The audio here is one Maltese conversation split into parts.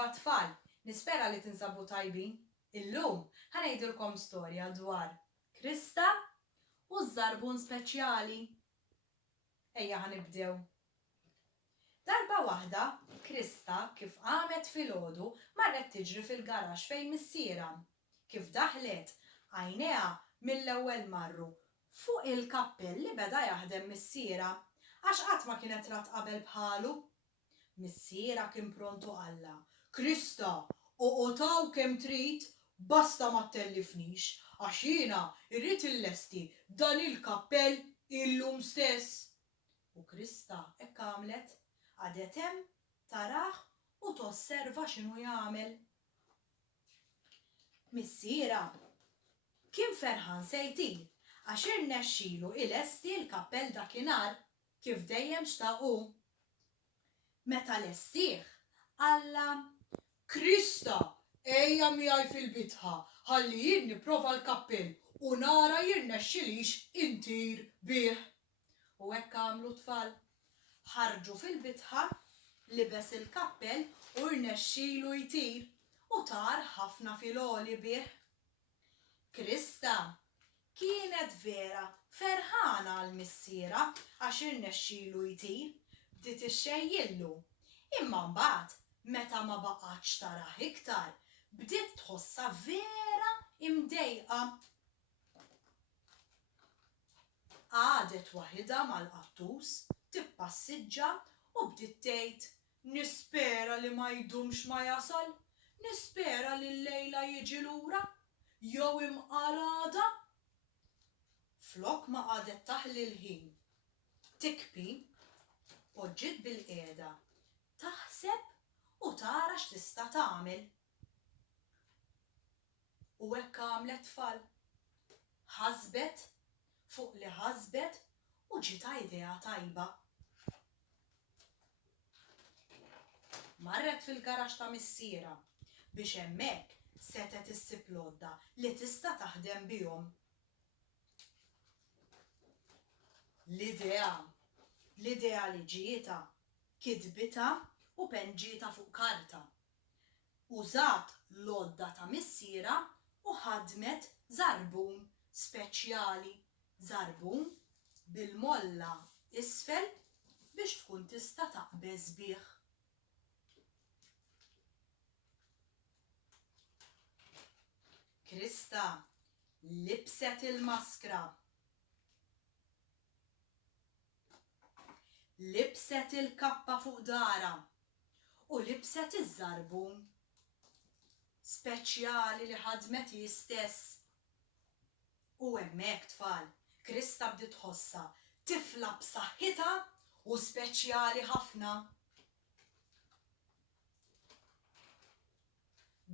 Merħba tfal, nispera li tinsabu tajbin. Illum ħanejdilkom storja dwar Krista u żarbun speċjali. Ejja ħanibdew. Darba waħda, Krista kif qamet filgħodu marret tiġri fil-garax fejn missiera. Kif daħlet għajnejha mill-ewwel marru fuq il-kappell li beda jaħdem missiera għax qatt ma kienet rat qabel bħalu. Missiera kien prontu qalla: Krista, oqotaw kemm trid, basta ma tellifnix, għax jiena irrid illesti dan il-kappell illum stess. U Krista hekk għamlet, għadet hemm tarah u tosserva x'inhu jagħmel. Missiera kien ferħan se jtir għax irnexxielu ilesti l-kappell dakinhar kif dejjem xtaqu. Meta lestih, qalla: Krista, ejja miegħi fil-bitħa ħalli jien nipprova l-kappell u nara jirnexxilix intir bih. U hekk għamlu tfal. Ħarġu fil-bitħa, libes il-kappell u rnexxielu jtir u tar ħafna filgħoli bih. Krista kienet vera ferħana għall-missiera għax irnexxielu jtir, bdiet ixxejjillu. Imma mbagħad meta ma baqgħetx tarah iktar, bdiet tħossha vera imdejqa. Għadet waħedha mal-qattus tippassiġġa u bdiet tgħid: nispera li ma jdumx ma jasal, nispera li llejla jiġi lura, jew imqarada. Flok ma qadet taħli l-ħin tikbi, poġġiet bil-qiegħda taħseb u tara x'tista' tagħmel. U hekk għamlet tfal. Ħasbet fuq li ħasbet u ġietha idea tajba. Marret fil-garax ta' missiera biex hemmhekk setet issib lodda li tista' taħdem bihom. L-idea li ġietha kitbitha u penġietha fuq karta. Użat lodda ta' missiera u ħadmet żarbun speċjali, żarbun bil-molla isfel biex tkun tista' taqbeż bih. Krista libset il-maskra, libset il-kappa fuq dara u libset iż-żarbun speċjali li ħadmet hi stess. U hemmhekk tfal, Krista bdiet tħossha tifla b'saħħitha u speċjali ħafna.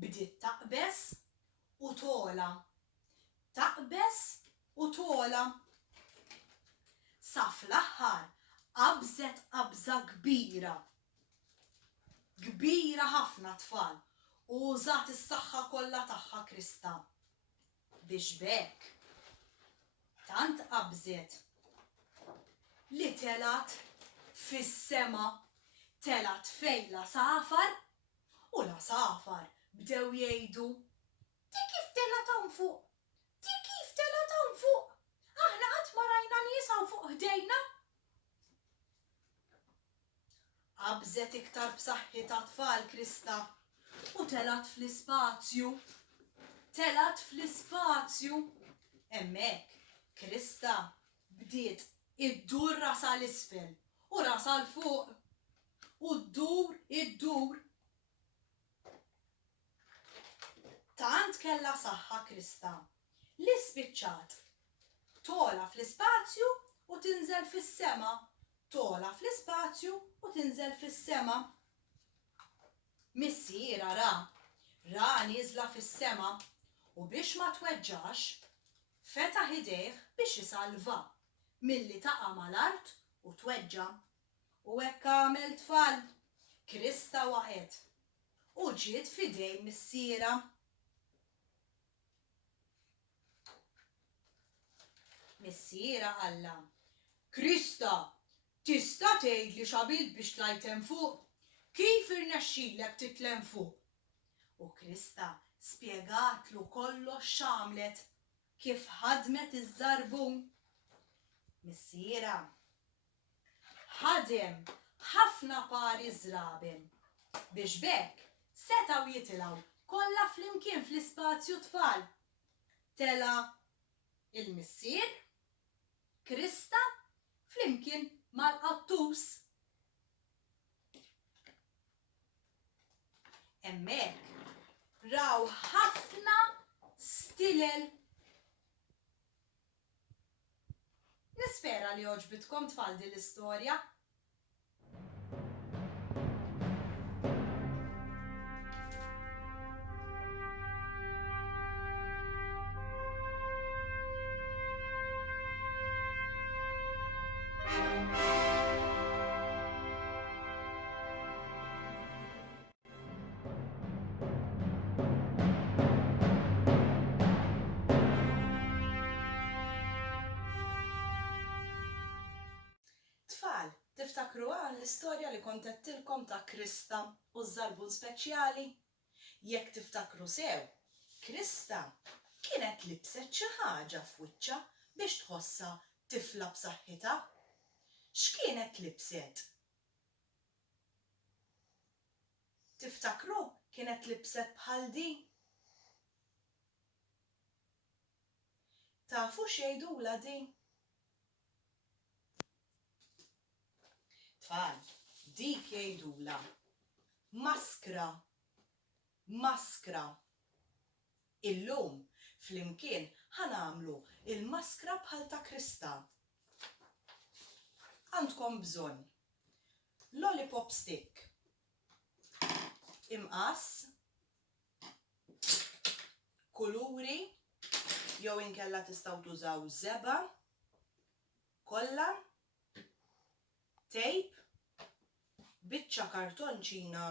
Bdiet taqbeż u tola, taqbeż u tola. Sa fl-aħħar qabżet qabża kbira. Kbira ħafna tfal u użat is-saħħa kollha tagħha Krista. Biex b'hekk tant qabżet li telat fis-sema, telat fejn la safar u la safar bdew jgħidu: Ti kif telat hawn fuq? Ti kif telat hawn fuq? Aħna qatt ma rajna nies hawn fuq ħdejna. Qabżet iktar b'saħħitha tfal Krista u telat fl-ispazju. Telat fl-ispazju. Hemmhekk Krista bdiet iddur rasha l-isfel u rasha l-fuq u ddur. Tant kellha saħħa Krista li spiċċat tola fl-ispazju u tinżel fis-sema, tola fl-ispazju u tinżel fis-sema. Missiera ra nieżla fis-sema u biex ma tweġġax fetaħ idejh biex isalva milli taqa' mal-art u tweġġa'. U hekk għamel tfal. Krista waqgħet u ġiet f'idej missiera. Missiera qalla: Krista, tista' tgħidli x'għamilt biex tlajt hemm fuq? Kif irnexxilek titlem fuq? U Krista spjegatlu kollox x'għamlet kif ħadmet iż-żarbun. Missiera ħadem ħafna pari żraben biex bekk setgħu jitilgħu kollha flimkien fl-ispazju tfal. Tela il-missier Krista flimkien mal-qattus. Hemmhekk raw ħafna stilel. Nispera li oġbitkom tfal din l-istorja. Tfal, tiftakruha l-istorja li kont qedtilkom ta' Krista u ż-żarbun speċjali? Jekk tiftakru sew, Krista kienet libset xi ħaġa f'wiċċha biex tħossha tifla b'saħħitha. X'kienet libset? Tiftakru kienet libset bħal din? Tafu x'jgħidula din? Tfal, dik jgħidula maskra. Maskra. Illum flimkien ħanamlu il-maskra bħal ta' Krista. Għandkom bżonn lollipop stick, imqas, kuluri, jew inkella tistgħu tużaw żeba, kollha, tejp, biċċa kartonċina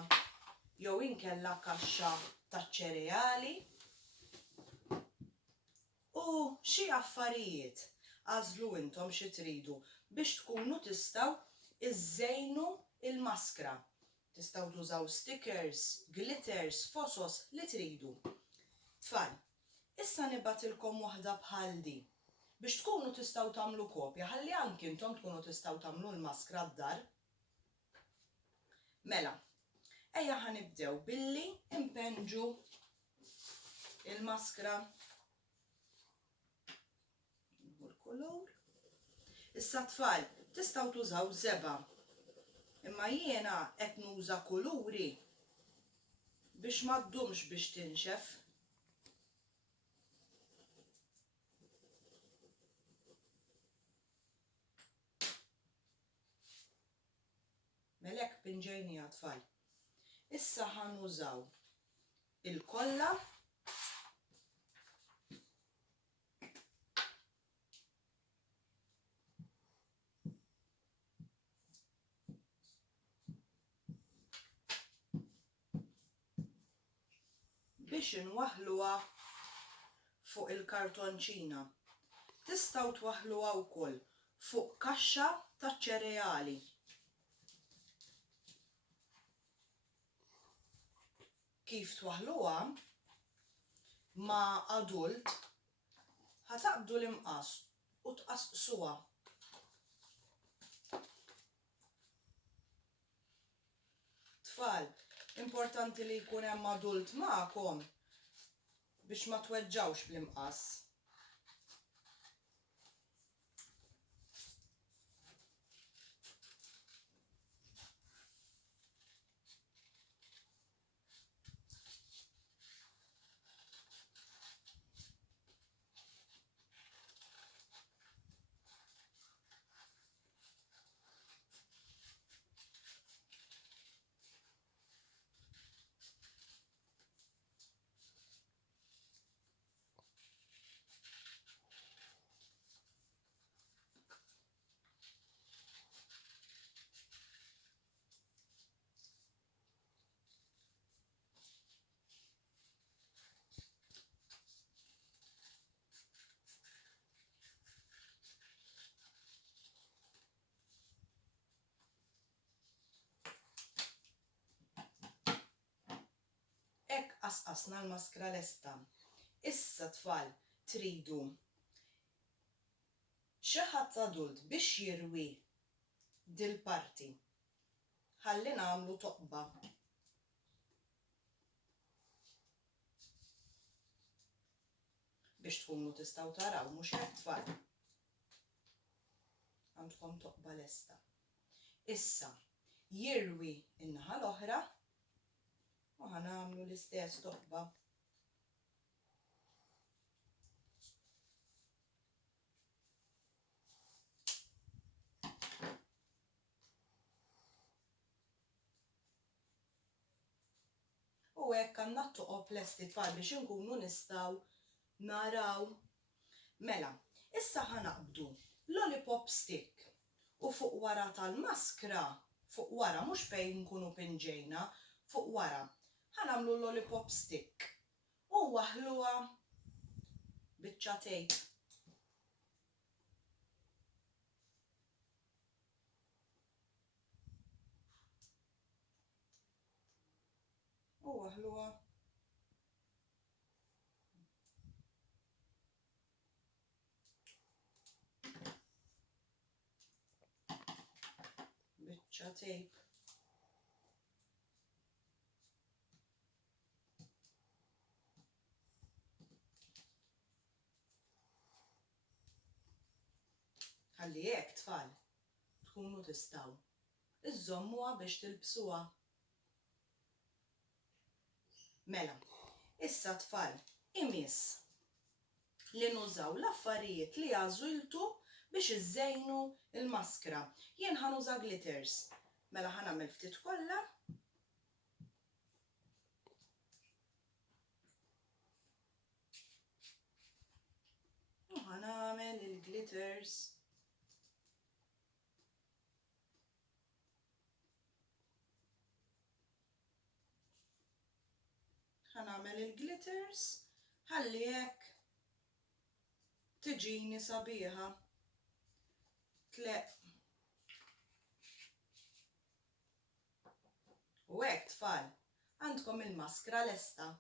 jew inkella kaxxa taċ-ċereali u xi affarijiet għażlu intom xi tridu biex tkunu tistgħu iżżejnu il-maskra. Tistgħu tużaw stickers, glitters, fosos li tridu. Tfal, issa nibgħatilkom waħda bħal din biex tkunu tistgħu tagħmlu kopja ħalli anke intom tkunu tistgħu tagħmlu l-maskra d-dar. Mela, ejja ħanibdew billi impenġu il-maskra. L-kulur. Issa tfal, tistgħu tużaw żeba. Imma jiena qed nuża kuluri biex ma ddumx biex tinxef. Melek pinġejnija tfal. Issa ħanużaw il-kolla biex inwaħluha fuq il-kartonċina. Tistgħu twaħluha wkoll fuq kaxxa taċ-ċereali. Kif twaħluha ma' adult ħataqbdu l-imqas u tqasqsuha. Tfal, importanti li jkun hemm adult magħkom biex ma tweġġawx bl-imqas. Qasqasna l-maskra lesta. Issa tfal tridu xi ħadd adult biex jirwi dil-parti. Ħalli nagħmlu toqba. Biex tkunu tistgħu taraw mhux hekk tfal. Għandkom toqba lesta. Issa jirwi in-naħa l-oħra u ħanagħmlu l-istess toqba. U hekk għandna toqob lesti tfal biex inkunu nistgħu naraw. Mela, issa ħanaqbdu lollipop stick u fuq wara tal-maskra, fuq wara mhux fejn nkunu pinġejna, fuq wara ħanagħmlu lollipop stick u waħluha biċċa tape. U waħluha biċċa tape. Ħalli hekk tfal tkunu tistgħu iżommuha biex tilbsuha. Mela, issa tfal imiss li nużaw l-affarijiet li għażiltu biex iżżejnu il-maskra. Jien ħanuża glitters. Mela ħanagħmel ftit kollha. U ħanagħmel il-glitters. Ħanagħmel il-glitters ħalli hekk tiġini sabiħa. Tleq. U hekk tfal, għandkom il-maskra lesta.